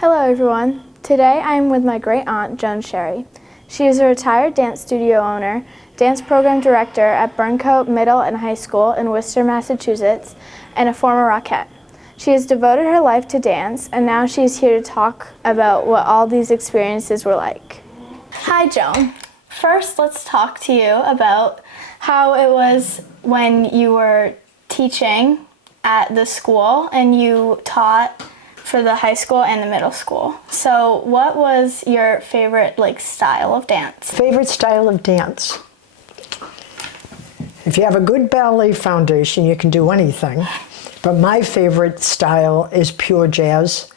Hello everyone. Today I'm with my great aunt, Joan Sherry. She is a retired dance studio owner, dance program director at Burncoat Middle and High School in Worcester, Massachusetts, and a former Rockette. She has devoted her life to dance, and now she is here to talk about what all these experiences were like. Hi Joan. First, let's talk to you about how it was when you were teaching at the school and you taught for the high school and the middle school. So what was your favorite style of dance? Favorite style of dance? If you have a good ballet foundation, you can do anything. But my favorite style is pure jazz,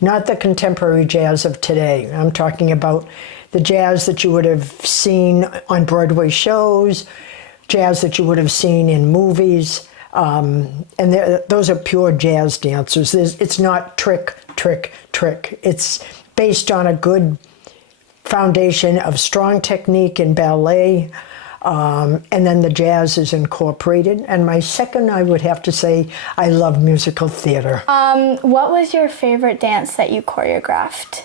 not the contemporary jazz of today. I'm talking about the jazz that you would have seen on Broadway shows, jazz that you would have seen in movies. Those are pure jazz dancers. It's not trick. It's based on a good foundation of strong technique in ballet, and then the jazz is incorporated. And my second, I would have to say, I love musical theater. What was your favorite dance that you choreographed?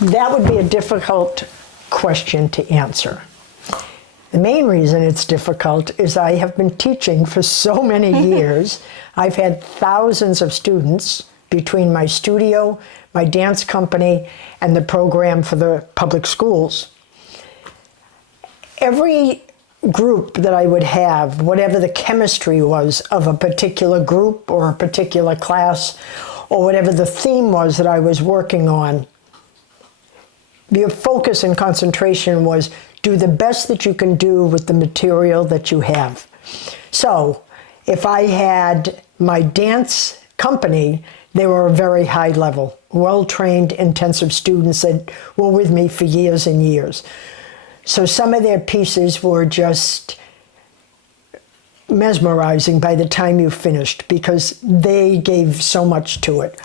That would be a difficult question to answer. The main reason it's difficult is I have been teaching for so many years. I've had thousands of students between my studio, my dance company, and the program for the public schools. Every group that I would have, whatever the chemistry was of a particular group or a particular class, or whatever the theme was that I was working on, your focus and concentration was do the best that you can do with the material that you have. So if I had my dance company, they were a very high level, well-trained, intensive students that were with me for years and years. So some of their pieces were just mesmerizing by the time you finished because they gave so much to it.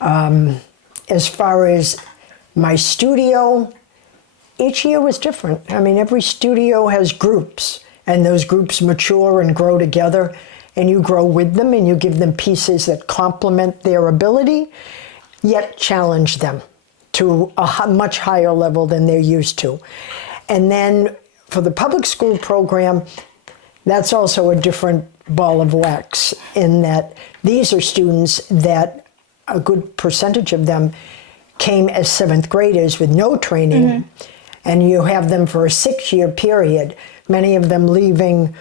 As far as my studio, each year was different. I mean, every studio has groups, and those groups mature and grow together, and you grow with them, and you give them pieces that complement their ability, yet challenge them to a much higher level than they're used to. And then for the public school program, that's also a different ball of wax in that these are students that a good percentage of them came as seventh graders with no training, and you have them for a 6-year period, many of them leaving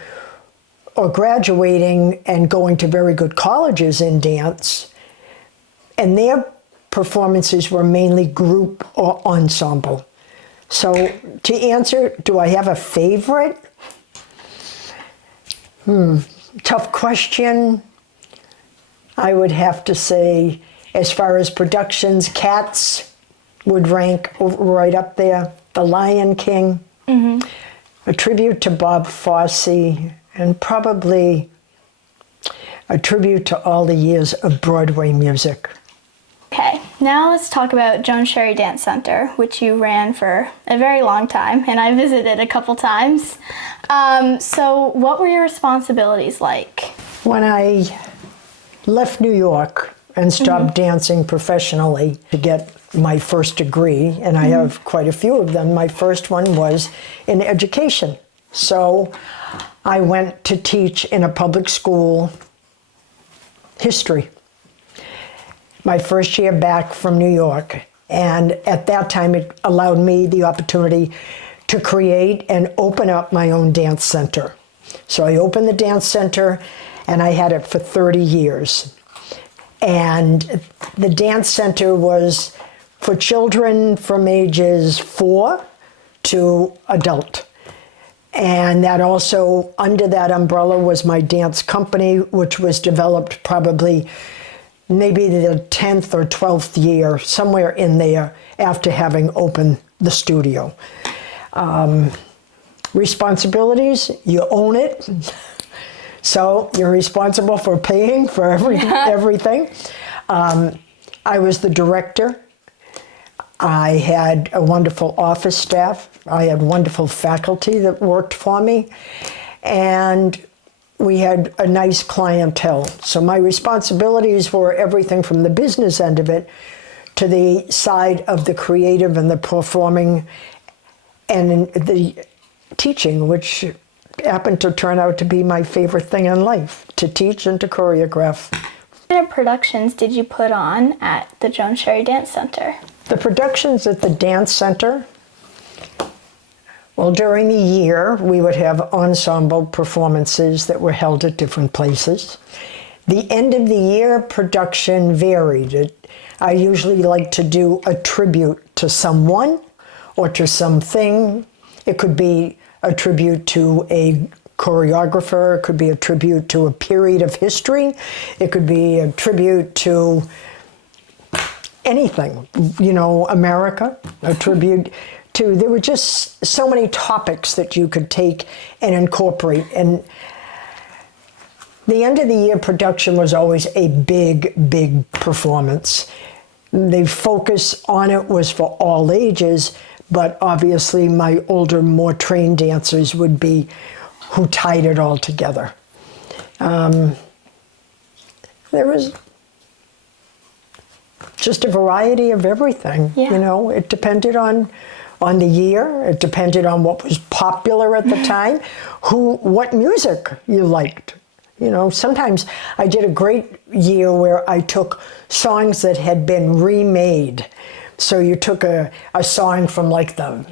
or graduating and going to very good colleges in dance, and their performances were mainly group or ensemble. So to answer, do I have a favorite? Tough question. I would have to say, as far as productions, Cats would rank right up there. The Lion King, a tribute to Bob Fosse, and probably a tribute to all the years of Broadway music. Okay, now let's talk about Joan Sherry Dance Center, which you ran for a very long time, and I visited a couple times. So what were your responsibilities like? When I left New York and stopped dancing professionally to get my first degree, and I have quite a few of them. My first one was in education. So I went to teach in a public school history. My first year back from New York. And at that time, it allowed me the opportunity to create and open up my own dance center. So I opened the dance center, and I had it for 30 years. And the dance center was for children from ages 4 to adult. And that also, under that umbrella, was my dance company, which was developed probably maybe the 10th or 12th year, somewhere in there, after having opened the studio. Responsibilities, you own it. So you're responsible for paying for everything. I was the director. I had a wonderful office staff. I had wonderful faculty that worked for me. And we had a nice clientele. So my responsibilities were everything from the business end of it to the side of the creative and the performing and the teaching, which happened to turn out to be my favorite thing in life, to teach and to choreograph. What kind of productions did you put on at the Joan Sherry Dance Center? The productions at the Dance Center, well, during the year, we would have ensemble performances that were held at different places. The end of the year production varied. I usually like to do a tribute to someone or to something. It could be a tribute to a choreographer, it could be a tribute to a period of history, it could be a tribute to anything, you know, America, a tribute to, there were just so many topics that you could take and incorporate. And the end of the year production was always a big, big performance. The focus on it was for all ages, but obviously my older, more trained dancers would be who tied it all together. There was just a variety of everything, you know. It depended on the year, it depended on what was popular at the time, what music you liked. You know, sometimes I did a great year where I took songs that had been remade. So you took a song from like the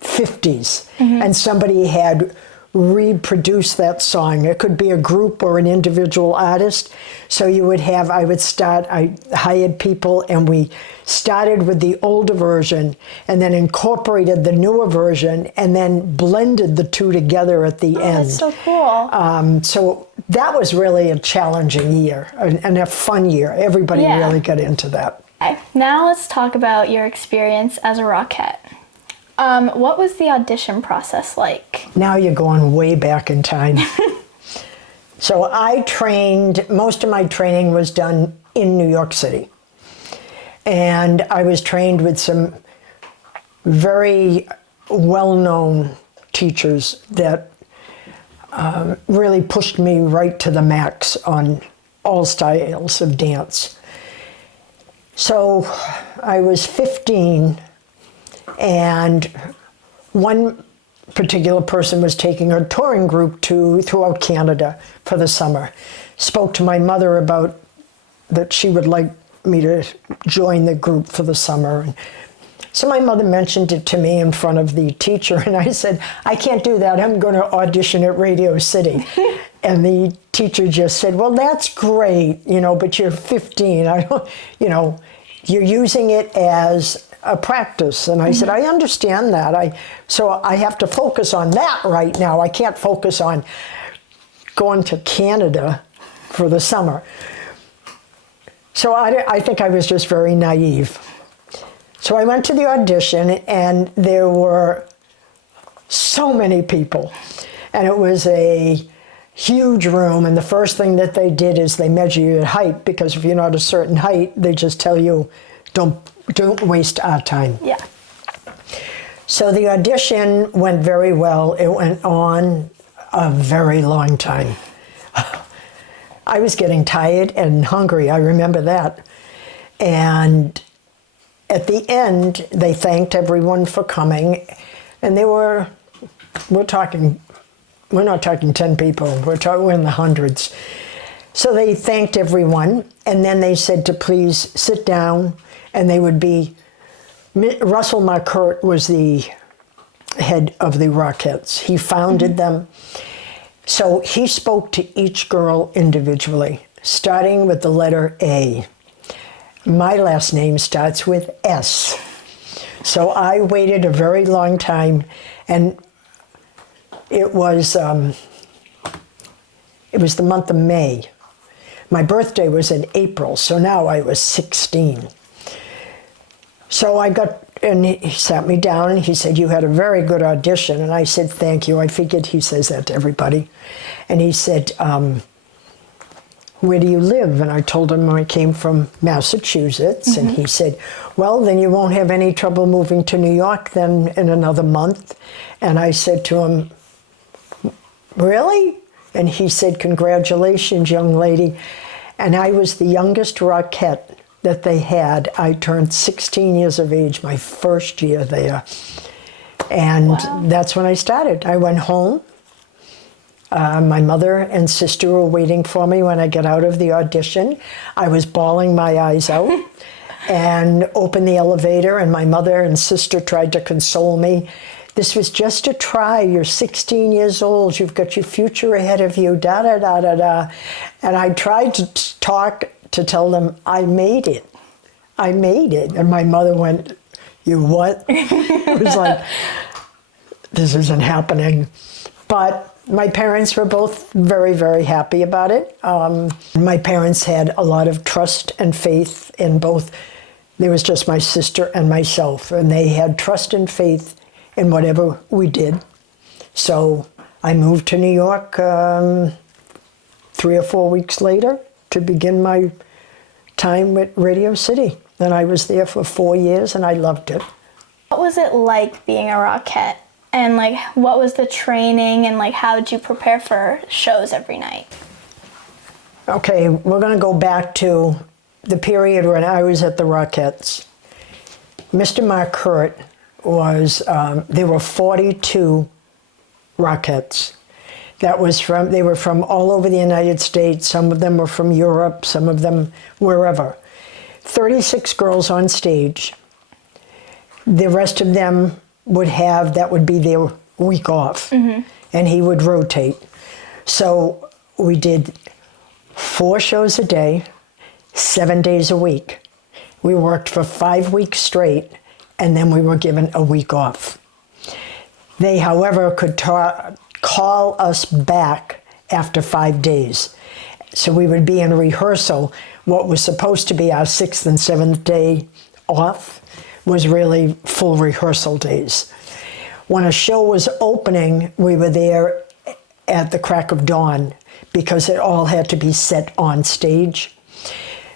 50s and somebody had reproduced that song. It could be a group or an individual artist. So you would have, I hired people and we started with the older version and then incorporated the newer version and then blended the two together at the end. That's so cool. So that was really a challenging year and a fun year. Everybody really got into that. Okay. Now let's talk about your experience as a Rockette. What was the audition process like? Now you're going way back in time. So I trained, most of my training was done in New York City. And I was trained with some very well-known teachers that really pushed me right to the max on all styles of dance. So I was 15, and one particular person was taking a touring group throughout Canada for the summer. Spoke to my mother about that she would like me to join the group for the summer. So my mother mentioned it to me in front of the teacher, and I said, I can't do that, I'm going to audition at Radio City. And the teacher just said, well, that's great, you know, but you're 15. I don't, you know, you're using it as a practice. And I said, I understand that. So I have to focus on that right now. I can't focus on going to Canada for the summer. So I think I was just very naive. So I went to the audition, and there were so many people. And it was a huge room, and the first thing that they did is they measure your height, because if you're not a certain height, they just tell you, don't waste our time. Yeah. So the audition went very well. It went on a very long time. I was getting tired and hungry, I remember that. And at the end, they thanked everyone for coming, and we're not talking 10 people, we're in the hundreds. So they thanked everyone, and then they said to please sit down, and they would be, Russell Marcourt was the head of the Rockettes. He founded them. So he spoke to each girl individually, starting with the letter A. My last name starts with S. So I waited a very long time, and it was the month of May. My birthday was in April, so now I was 16. So and he sat me down and he said, you had a very good audition. And I said, thank you. I figured he says that to everybody. And he said, where do you live? And I told him I came from Massachusetts. And he said, well, then you won't have any trouble moving to New York then in another month. And I said to him, really? And he said, congratulations, young lady. And I was the youngest Rockette that they had. I turned 16 years of age my first year there. And Wow. that's when I started. I went home. My mother and sister were waiting for me when I got out of the audition. I was bawling my eyes out and opened the elevator, and my mother and sister tried to console me. This was just a try. You're 16 years old. You've got your future ahead of you, da da da da da. And I tried to talk to tell them I made it. I made it. And my mother went, "You what?" It was like, this isn't happening. But my parents were both very, very happy about it. My parents had a lot of trust and faith in both. There was just my sister and myself, and they had trust and faith in whatever we did. So I moved to New York 3 or 4 weeks later to begin my time with Radio City. And I was there for 4 years, and I loved it. What was it like being a Rockette? And like, what was the training, and like, how did you prepare for shows every night? Okay, we're going to go back to the period when I was at the Rockettes. Mr. Mark Hurt was, there were 42 Rockettes. They were from all over the United States. Some of them were from Europe, some of them wherever. 36 girls on stage. The rest of them that would be their week off. Mm-hmm. And he would rotate. So we did 4 shows a day, 7 days a week. We worked for 5 weeks straight, and then we were given a week off. They, however, could call us back after 5 days. So we would be in rehearsal. What was supposed to be our 6th and 7th day off was really full rehearsal days. When a show was opening, we were there at the crack of dawn because it all had to be set on stage.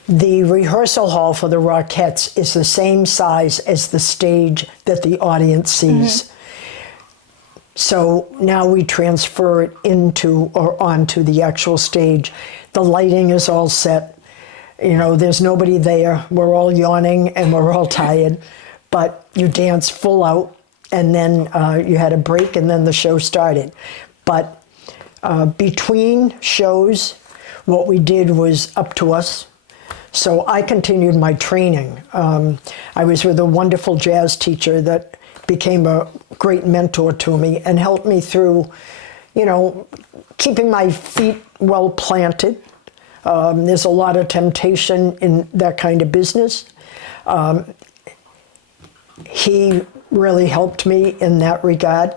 The rehearsal hall for the Rockettes is the same size as the stage that the audience sees. Mm-hmm. So now we transfer it into or onto the actual stage. The lighting is all set. You know, there's nobody there. We're all yawning and we're all tired. But you dance full out, and then you had a break, and then the show started. But between shows, what we did was up to us. So I continued my training. I was with a wonderful jazz teacher that became a great mentor to me and helped me through, you know, keeping my feet well planted. There's a lot of temptation in that kind of business. He really helped me in that regard.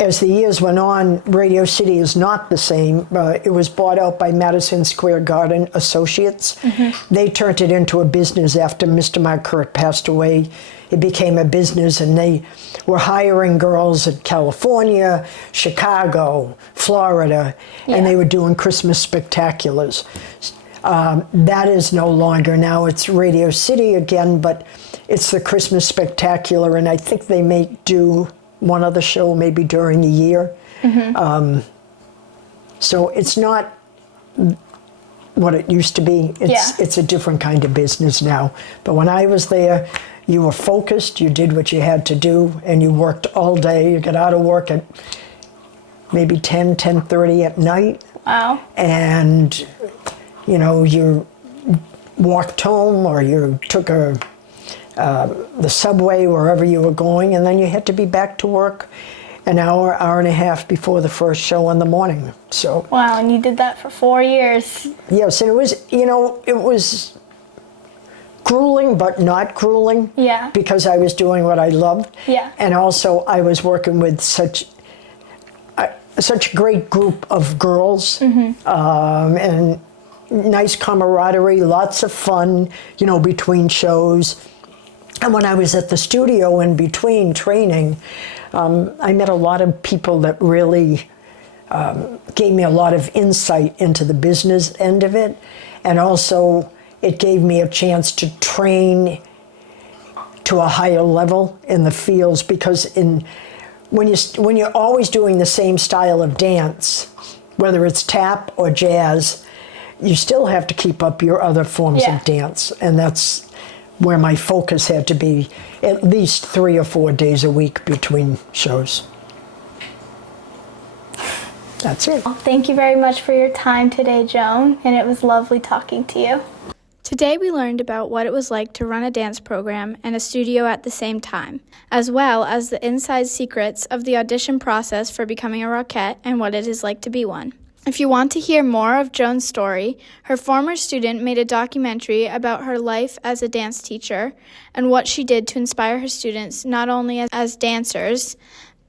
As the years went on, Radio City is not the same. It was bought out by Madison Square Garden Associates. Mm-hmm. They turned it into a business after Mr. Mark Hurt passed away. It became a business, and they were hiring girls in California, Chicago, Florida, and they were doing Christmas spectaculars. That is no longer. Now it's Radio City again, but it's the Christmas Spectacular, and I think they may do one other show maybe during the year. Mm-hmm. So it's not what it used to be. It's a different kind of business now. But when I was there, you were focused, you did what you had to do, and you worked all day. You got out of work at maybe 10:30 at night. Wow. And, you know, you walked home or you took the subway, wherever you were going, and then you had to be back to work an hour and a half before the first show in the morning. So wow, and you did that for 4 years. Yes, and it was, you know, it was grueling, but not grueling. Yeah. Because I was doing what I loved. Yeah. And also I was working with such a great group of girls, and nice camaraderie, lots of fun, you know, between shows. And when I was at the studio in between training, I met a lot of people that really gave me a lot of insight into the business end of it. And also, it gave me a chance to train to a higher level in the fields, because when you're always doing the same style of dance, whether it's tap or jazz, you still have to keep up your other forms Yeah. of dance. And that's where my focus had to be at least 3 or 4 days a week between shows. That's it. Thank you very much for your time today, Joan, and it was lovely talking to you. Today we learned about what it was like to run a dance program and a studio at the same time, as well as the inside secrets of the audition process for becoming a Rockette and what it is like to be one. If you want to hear more of Joan's story, her former student made a documentary about her life as a dance teacher and what she did to inspire her students not only as dancers,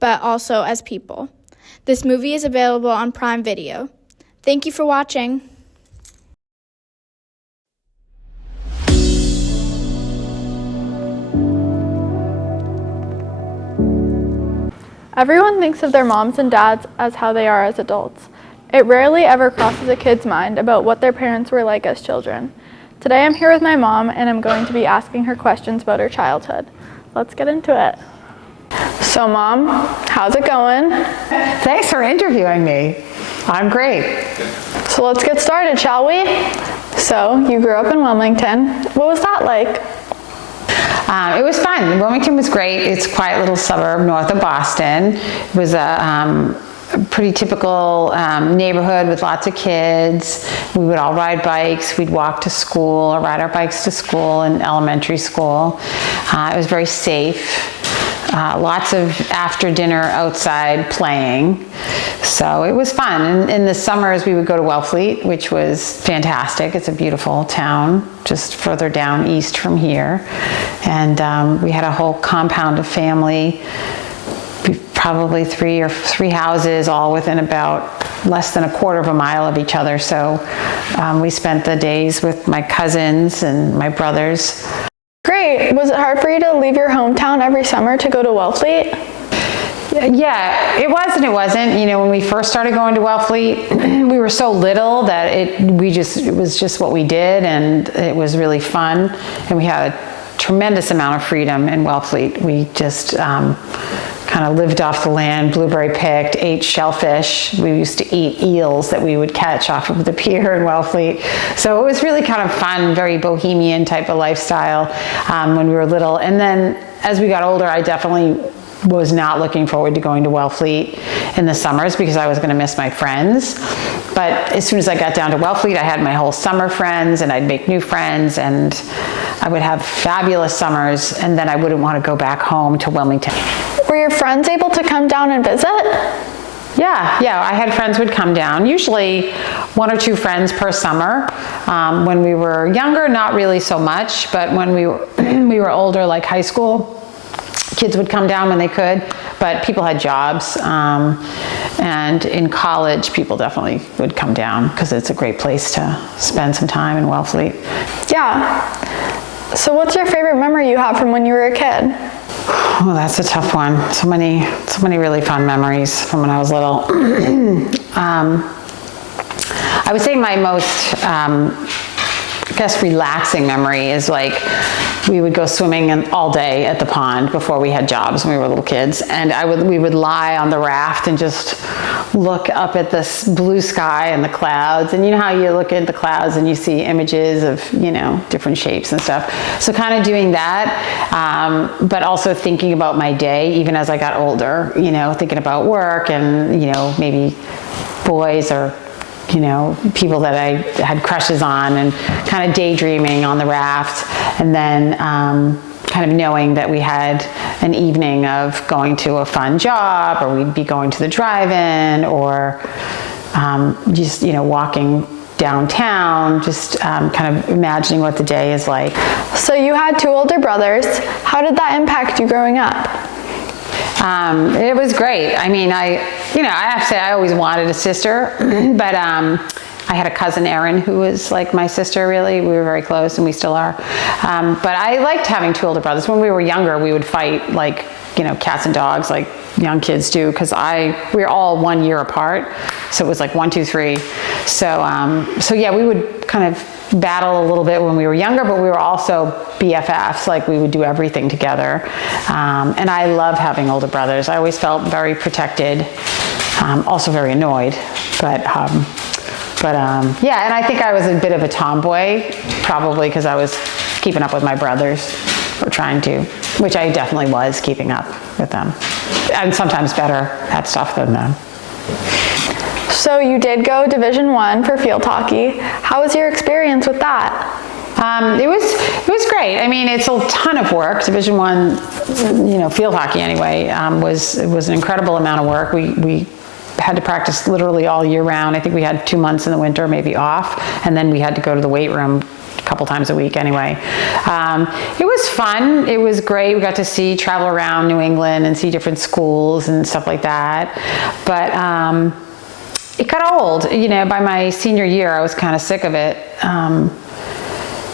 but also as people. This movie is available on Prime Video. Thank you for watching. Everyone thinks of their moms and dads as how they are as adults. It rarely ever crosses a kid's mind about what their parents were like as children. Today I'm here with my mom and I'm going to be asking her questions about her childhood. Let's get into it. So Mom, how's it going? Thanks for interviewing me. I'm great. So let's get started, shall we? So you grew up in Wilmington. What was that like? It was fun. Wilmington was great. It's a quiet little suburb north of Boston. It was a pretty typical neighborhood with lots of kids. We would all ride bikes. We'd walk to school or ride our bikes to school in elementary school. It was very safe. Lots of after dinner outside playing. So it was fun. And in the summers we would go to Wellfleet, which was fantastic. It's a beautiful town just further down east from here. And we had a whole compound of family, probably three houses, all within about less than a quarter of a mile of each other. So we spent the days with my cousins and my brothers. Great. Was it hard for you to leave your hometown every summer to go to Wellfleet? Yeah, it was and it wasn't. You know, when we first started going to Wellfleet, we were so little that it was just what we did, and it was really fun. And we had a tremendous amount of freedom in Wellfleet. We just kind of lived off the land, blueberry picked, ate shellfish. We used to eat eels that we would catch off of the pier in Wellfleet. So it was really kind of fun, very bohemian type of lifestyle when we were little. And then as we got older, I definitely was not looking forward to going to Wellfleet in the summers because I was going to miss my friends. But as soon as I got down to Wellfleet, I had my whole summer friends and I'd make new friends and I would have fabulous summers, and then I wouldn't want to go back home to Wilmington. Were your friends able to come down and visit? Yeah, I had friends would come down, usually 1 or 2 friends per summer. When we were younger, not really so much, but when we were older, like high school, kids would come down when they could, but people had jobs. And in college, people definitely would come down because it's a great place to spend some time in Wellfleet. Yeah. So what's your favorite memory you have from when you were a kid? Oh, that's a tough one. So many really fun memories from when I was little. I would say my most, relaxing memory is like we would go swimming all day at the pond before we had jobs when we were little kids, and we would lie on the raft and just look up at this blue sky and the clouds. And you know how you look at the clouds and you see images of, you know, different shapes and stuff. So kind of doing that, but also thinking about my day, even as I got older, you know, thinking about work and, you know, maybe boys or, you know, people that I had crushes on, and kind of daydreaming on the raft. And then kind of knowing that we had an evening of going to a fun job, or we'd be going to the drive-in, or just, you know, walking downtown, just kind of imagining what the day is like. So you had 2 older brothers. How did that impact you growing up? It was great. I mean, I have to say I always wanted a sister, but I had a cousin, Erin, who was like my sister, really. We were very close, and we still are. But I liked having 2 older brothers. When we were younger, we would fight like, you know, cats and dogs, like young kids do, because we were all 1 year apart. So it was like 1, 2, 3. So yeah, we would kind of battle a little bit when we were younger, but we were also BFFs, like we would do everything together. And I love having older brothers. I always felt very protected, also very annoyed, but Yeah, and I think I was a bit of a tomboy, probably because I was keeping up with my brothers, or trying to, which I definitely was keeping up with them. I'm sometimes better at stuff than them. So you did go Division I for field hockey. How was your experience with that? It was great. I mean, it's a ton of work. Division I, field hockey anyway, was an incredible amount of work. We had to practice literally all year round. I think we had 2 months in the winter maybe off, and then we had to go to the weight room a couple times a week anyway. It was fun. It was great. We got to travel around New England and see different schools and stuff like that. But it got old. By my senior year, I was kind of sick of it.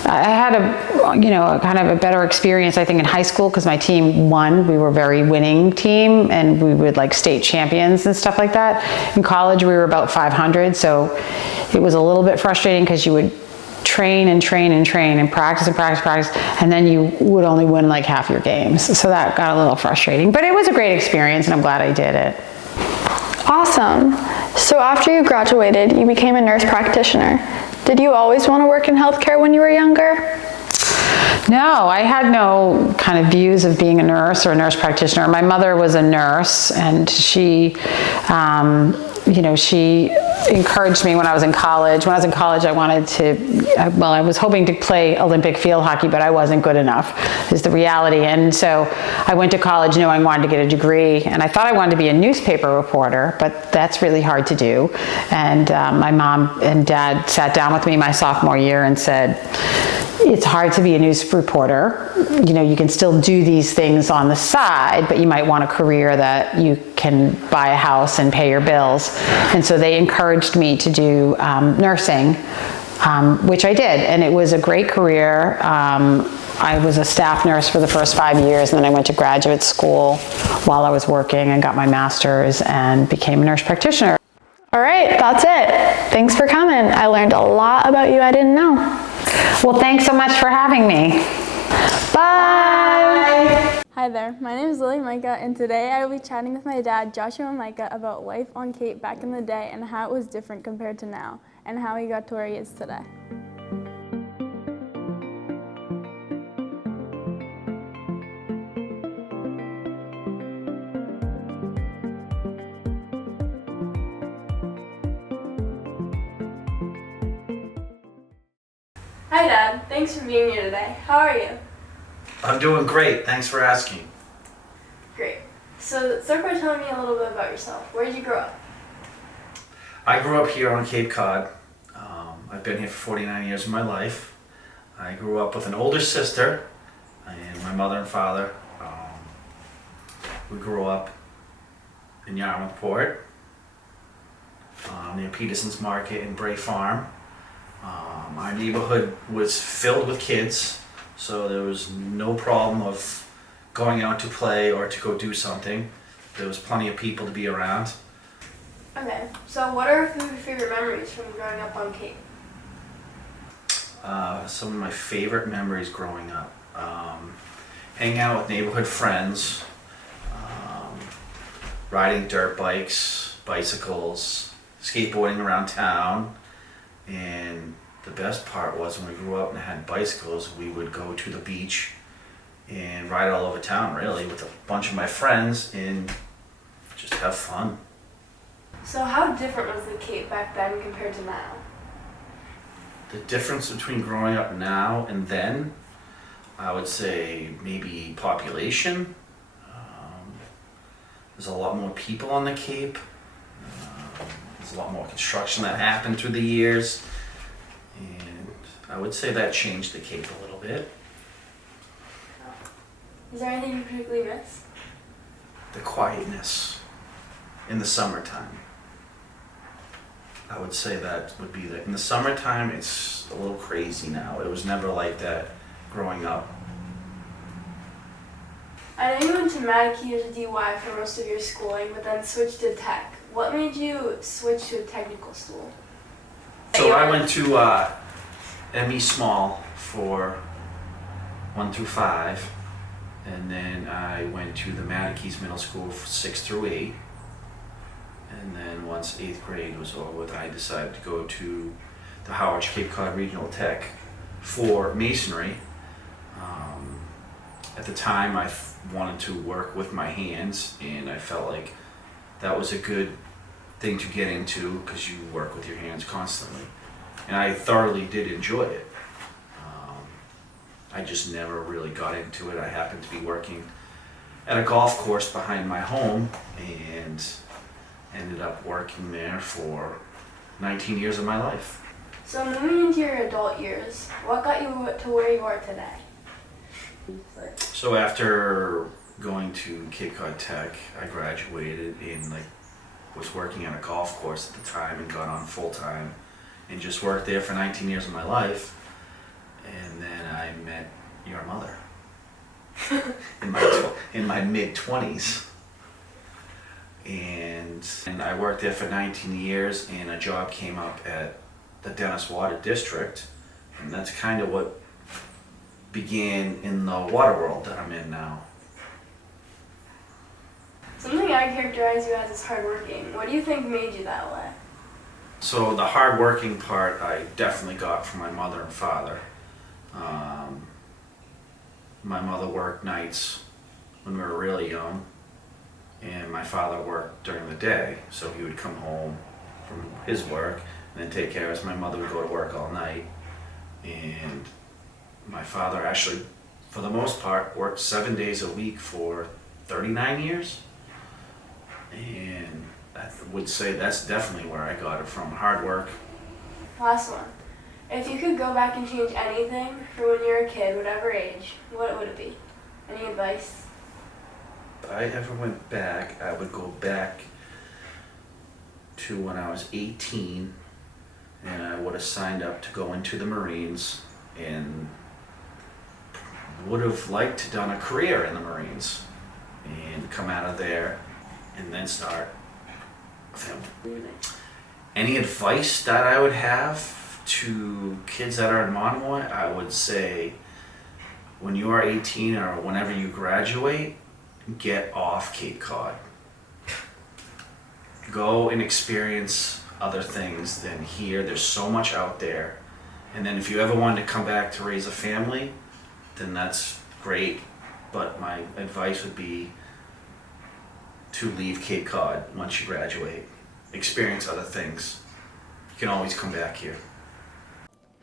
I had a kind of a better experience, I think, in high school because my team won. We were a very winning team, and we would like state champions and stuff like that. In college, we were about 500, so it was a little bit frustrating because you would train and train and train and practice and practice, practice, and then you would only win like half your games. So that got a little frustrating, but it was a great experience, and I'm glad I did it. Awesome. So after you graduated, you became a nurse practitioner. Did you always want to work in healthcare when you were younger? No, I had no kind of views of being a nurse or a nurse practitioner. My mother was a nurse, and she encouraged me when I was in college. When I was in college, I was hoping to play Olympic field hockey, but I wasn't good enough, is the reality. And so I went to college knowing I wanted to get a degree, and I thought I wanted to be a newspaper reporter, but that's really hard to do. And my mom and dad sat down with me my sophomore year and said, it's hard to be a news reporter. You can still do these things on the side, but you might want a career that you can buy a house and pay your bills. And so they encouraged me to do nursing, which I did. And it was a great career. I was a staff nurse for the first 5 years, and then I went to graduate school while I was working and got my master's and became a nurse practitioner. All right, that's it. Thanks for coming. I learned a lot about you I didn't know. Well, thanks so much for having me. Bye. Hi there, my name is Lily Micah, and today I will be chatting with my dad, Joshua Micah, about life on Cape back in the day and how it was different compared to now, and how he got to where he is today. Hi Dad, thanks for being here today. How are you? I'm doing great. Thanks for asking. Great. So start by telling me a little bit about yourself. Where did you grow up? I grew up here on Cape Cod. I've been here for 49 years of my life. I grew up with an older sister and my mother and father. We grew up in Yarmouthport, near Peterson's Market and Bray Farm. Our neighborhood was filled with kids, so there was no problem of going out to play or to go do something. There was plenty of people to be around. Okay, so what are a few of your favorite memories from growing up on Cape? Some of my favorite memories growing up. Hanging out with neighborhood friends, riding dirt bikes, bicycles, skateboarding around town, and the best part was when we grew up and had bicycles, we would go to the beach and ride all over town, really, with a bunch of my friends and just have fun. So how different was the Cape back then compared to now? The difference between growing up now and then, I would say maybe population. There's a lot more people on the Cape. There's a lot more construction that happened through the years. And I would say that changed the Cape a little bit. Is there anything you particularly miss? The quietness in the summertime. I would say that would be in the summertime, it's a little crazy now. It was never like that growing up. I know you went to Mattakey as a DY for most of your schooling, but then switched to tech. What made you switch to a technical school? So I went to ME Small for 1 through 5, and then I went to the Mattakey's Middle School for 6 through 8, And then once 8th grade was over with, I decided to go to the Howard Cape Cod Regional Tech for masonry. At the time, I wanted to work with my hands, and I felt like that was a good thing to get into because you work with your hands constantly. And I thoroughly did enjoy it. I just never really got into it. I happened to be working at a golf course behind my home and ended up working there for 19 years of my life. So moving into your adult years, what got you to where you are today? So after going to Cape Cod Tech, I graduated and was working at a golf course at the time and got on full time and just worked there for 19 years of my life. And then I met your mother in my mid-20s. And I worked there for 19 years, and a job came up at the Dennis Water District, and that's kind of what began in the water world that I'm in now. Something I characterize you as is hardworking. What do you think made you that way? So the hardworking part I definitely got from my mother and father. My mother worked nights when we were really young, and my father worked during the day, so he would come home from his work and then take care of us. My mother would go to work all night, and my father actually, for the most part, worked 7 days a week for 39 years. And I would say that's definitely where I got it from, hard work. Last one. If you could go back and change anything for when you were a kid, whatever age, what would it be? Any advice? If I ever went back, I would go back to when I was 18, and I would have signed up to go into the Marines and would have liked to done a career in the Marines and come out of there and then start a family. Any advice that I would have to kids that are in Monomoy, I would say when you are 18 or whenever you graduate, get off Cape Cod. Go and experience other things than here. There's so much out there. And then if you ever wanted to come back to raise a family, then that's great. But my advice would be to leave Cape Cod once you graduate. Experience other things. You can always come back here.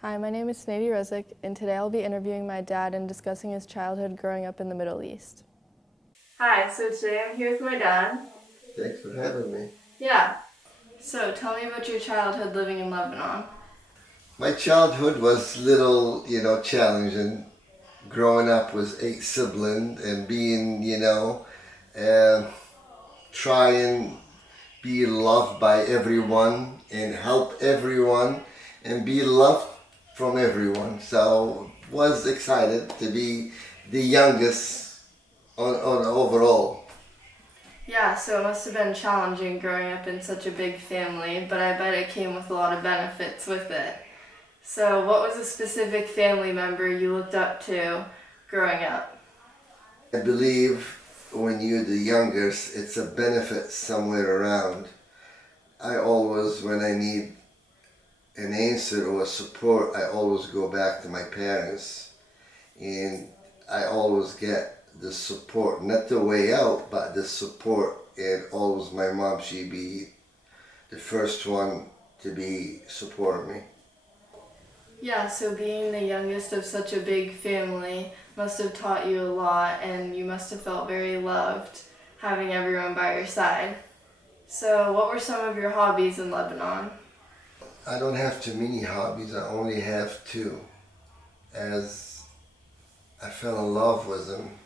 Hi, my name is Snady Rezik, and today I'll be interviewing my dad and discussing his childhood growing up in the Middle East. Hi, so today I'm here with my dad. Thanks for having me. Yeah. So tell me about your childhood living in Lebanon. My childhood was little, challenging. Growing up with 8 siblings and being, trying be loved by everyone and help everyone and be loved from everyone. So was excited to be the youngest on overall. Yeah, so it must have been challenging growing up in such a big family, but I bet it came with a lot of benefits with it. So what was a specific family member you looked up to growing up? I believe when you're the youngest, it's a benefit somewhere around. I always, when I need an answer or support, I always go back to my parents, and I always get the support, not the way out, but the support. And always my mom, she'd be the first one to be supporting me. Yeah, so being the youngest of such a big family must have taught you a lot, and you must have felt very loved having everyone by your side. So what were some of your hobbies in Lebanon? I don't have too many hobbies, I only have 2. As I fell in love with them,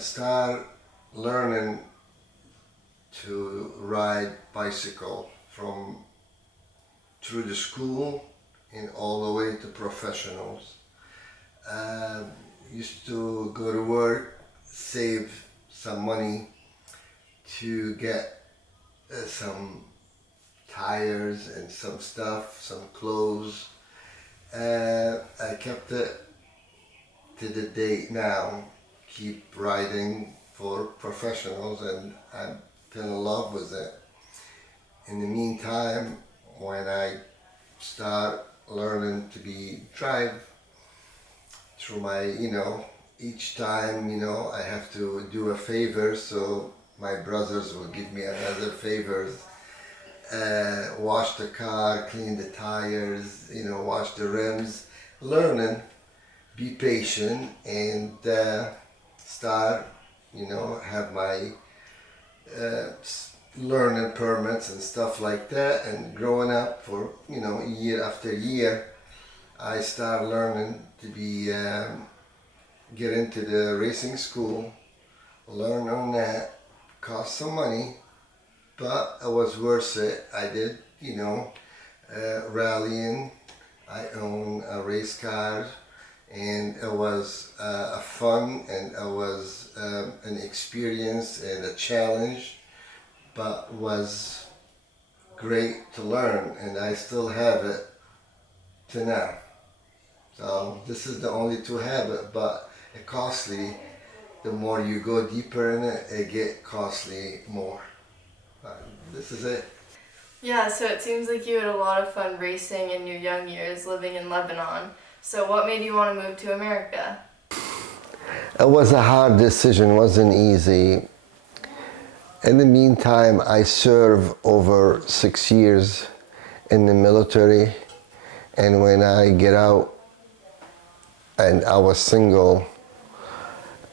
start learning to ride bicycle from through the school and all the way to professionals. Used to go to work, save some money to get some tires and some stuff, some clothes. I kept it to the date now, keep riding for professionals, and I'm fell in love with it. In the meantime, when I start learning to drive through my, each time, I have to do a favor, so my brothers will give me another favor. Wash the car, clean the tires, wash the rims, learning, be patient, and start, have my learning permits and stuff like that. And growing up for, year after year, I start learning to get into the racing school, learn on that, cost some money, but it was worth it. I did, rallying. I own a race car, and it was a fun, and it was an experience and a challenge, but was great to learn, and I still have it to now. So this is the only to have it, but it costly. The more you go deeper in it, it get costly more. This is it. Yeah, so it seems like you had a lot of fun racing in your young years living in Lebanon. So what made you want to move to America? It was a hard decision, it wasn't easy. In the meantime, I served over 6 years in the military, and when I get out and I was single,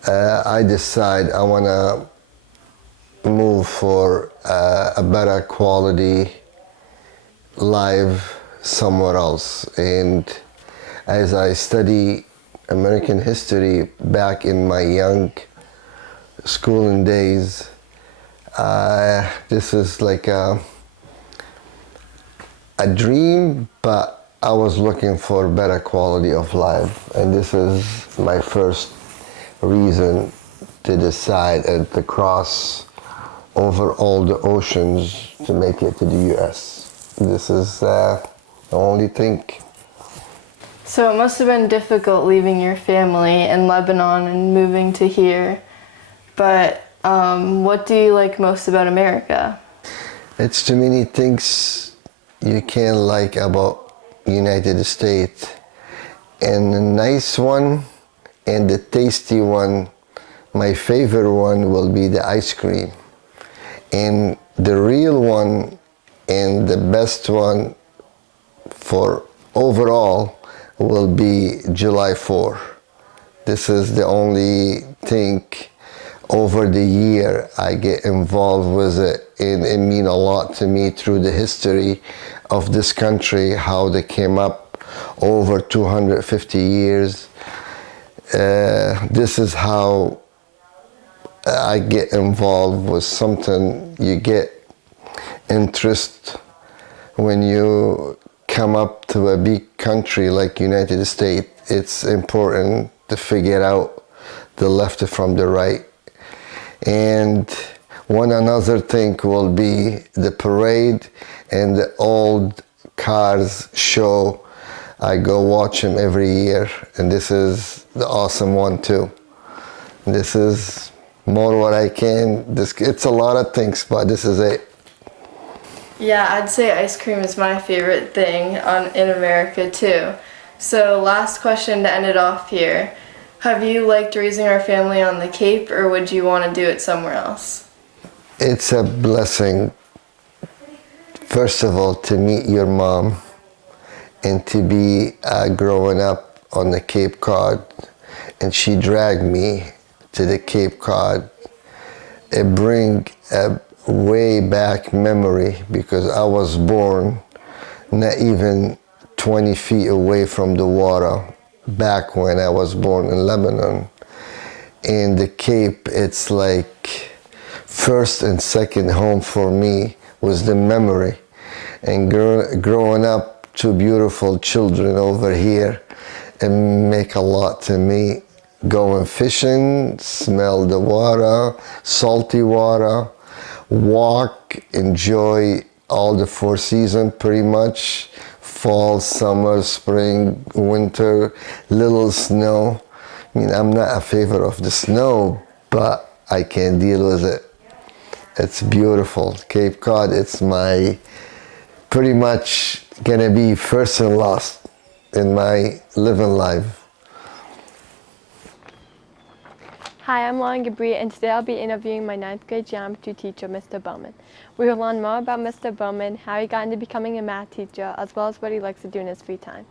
I decide I want to move for a better quality life somewhere else. And as I study American history back in my young schooling days, this is like a dream, but I was looking for better quality of life, and this is my first reason to decide to cross over all the oceans to make it to the US. This is the only thing. So it must have been difficult leaving your family in Lebanon and moving to here, but what do you like most about America? It's too many things you can like about United States, and the nice one and the tasty one, my favorite one will be the ice cream, and the real one and the best one for overall will be July 4. This is the only thing over the year I get involved with it, and it means a lot to me through the history of this country, how they came up over 250 years. This is how I get involved with something. You get interest when you come up to a big country like United States. It's important to figure out the left from the right. And one another thing will be the parade and the old cars show. I go watch them every year, and this is the awesome one too. This is more what I can. It's a lot of things, but this is it. Yeah, I'd say ice cream is my favorite thing in America too. So last question to end it off here. Have you liked raising our family on the Cape, or would you want to do it somewhere else? It's a blessing, first of all, to meet your mom and to be growing up on the Cape Cod, and she dragged me to the Cape Cod. It brings a way back memory, because I was born not even 20 feet away from the water back when I was born in Lebanon. In the Cape, it's like first and second home for me was the memory. And growing up two beautiful children over here, it make a lot to me. Going fishing, smell the water, salty water, walk, enjoy all the 4 seasons pretty much. Fall, summer, spring, winter, little snow. I mean, I'm not a favor of the snow, but I can deal with it. It's beautiful. Cape Cod, it's my pretty much gonna be first and last in my living life. Hi, I'm Lauren Gabri, and today I'll be interviewing my 9th grade geometry teacher, Mr. Bowman. We will learn more about Mr. Bowman, how he got into becoming a math teacher, as well as what he likes to do in his free time.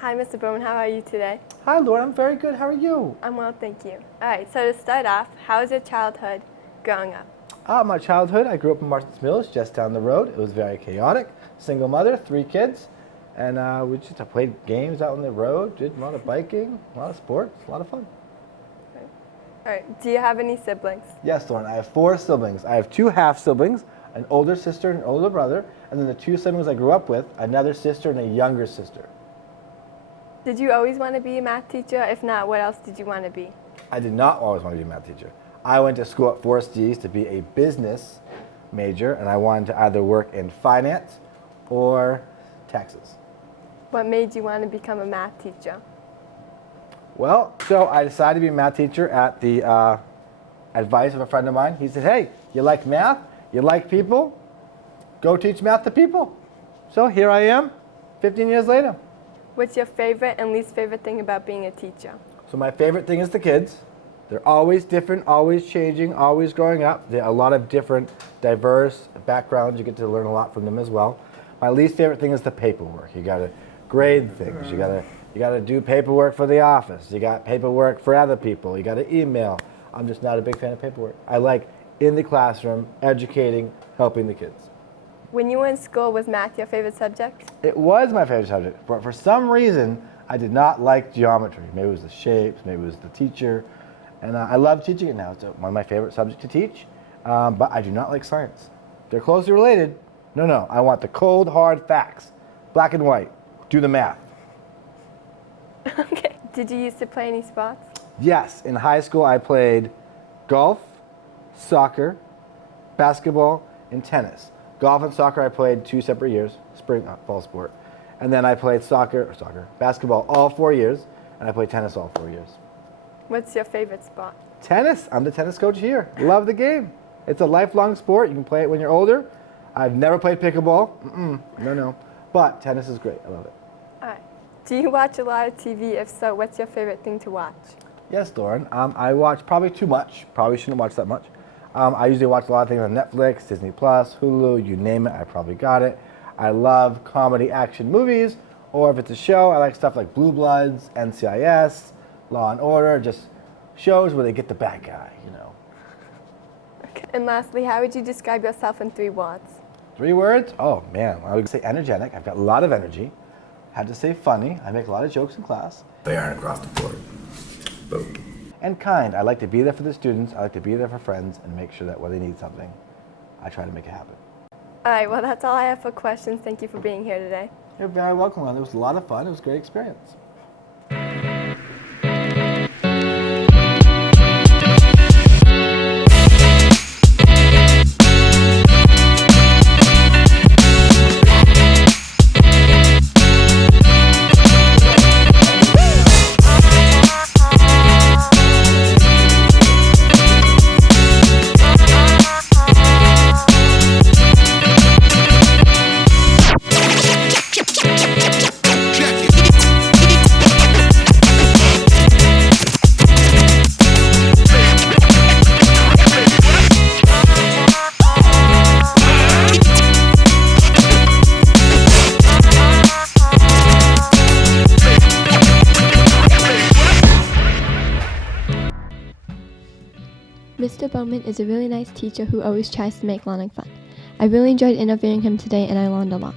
Hi, Mr. Bowman, how are you today? Hi, Lauren, I'm very good. How are you? I'm well, thank you. All right, so to start off, how was your childhood growing up? My childhood, I grew up in Martins Mills, just down the road. It was very chaotic. Single mother, 3 kids. And we just played games out on the road, did a lot of biking, a lot of sports, a lot of fun. All right, do you have any siblings? Yes, Lauren, I have 4 siblings. I have 2 half-siblings, an older sister and an older brother, and then the 2 siblings I grew up with, another sister and a younger sister. Did you always want to be a math teacher? If not, what else did you want to be? I did not always want to be a math teacher. I went to school at Forest D's to be a business major, and I wanted to either work in finance or taxes. What made you want to become a math teacher? Well, so I decided to be a math teacher at the advice of a friend of mine. He said, hey, you like math? You like people? Go teach math to people. So here I am, 15 years later. What's your favorite and least favorite thing about being a teacher? So my favorite thing is the kids. They're always different, always changing, always growing up. There are a lot of different, diverse backgrounds. You get to learn a lot from them as well. My least favorite thing is the paperwork. You got to grade things. You gotta do paperwork for the office. You got paperwork for other people. You got to email. I'm just not a big fan of paperwork. I like in the classroom, educating, helping the kids. When you were in school, was math your favorite subject? It was my favorite subject, but for some reason, I did not like geometry. Maybe it was the shapes, maybe it was the teacher, and I love teaching it now. It's one of my favorite subjects to teach, but I do not like science. They're closely related. No, I want the cold, hard facts, black and white. Do the math. Okay. Did you used to play any sports? Yes. In high school, I played golf, soccer, basketball, and tennis. Golf and soccer I played 2 separate years, spring, fall sport. And then I played basketball all 4 years, and I played tennis all 4 years. What's your favorite sport? Tennis. I'm the tennis coach here. Love the game. It's a lifelong sport. You can play it when you're older. I've never played pickleball. No. But tennis is great. I love it. All right. Do you watch a lot of TV? If so, what's your favorite thing to watch? Yes, Lauren. I watch probably too much. Probably shouldn't watch that much. I usually watch a lot of things on Netflix, Disney Plus, Hulu, you name it, I probably got it. I love comedy action movies, or if it's a show, I like stuff like Blue Bloods, NCIS, Law and Order, just shows where they get the bad guy, you know. Okay. And lastly, how would you describe yourself in 3 words? 3 words? Oh man, I would say energetic. I've got a lot of energy. Had to say funny. I make a lot of jokes in class. They aren't across the board. Boom. And kind. I like to be there for the students. I like to be there for friends and make sure that when they need something, I try to make it happen. All right, well, that's all I have for questions. Thank you for being here today. You're very welcome, Ron. It was a lot of fun. It was a great experience. Mr. Bowman is a really nice teacher who always tries to make learning fun. I really enjoyed interviewing him today and I learned a lot.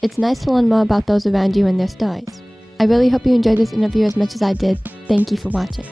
It's nice to learn more about those around you and their stories. I really hope you enjoyed this interview as much as I did. Thank you for watching.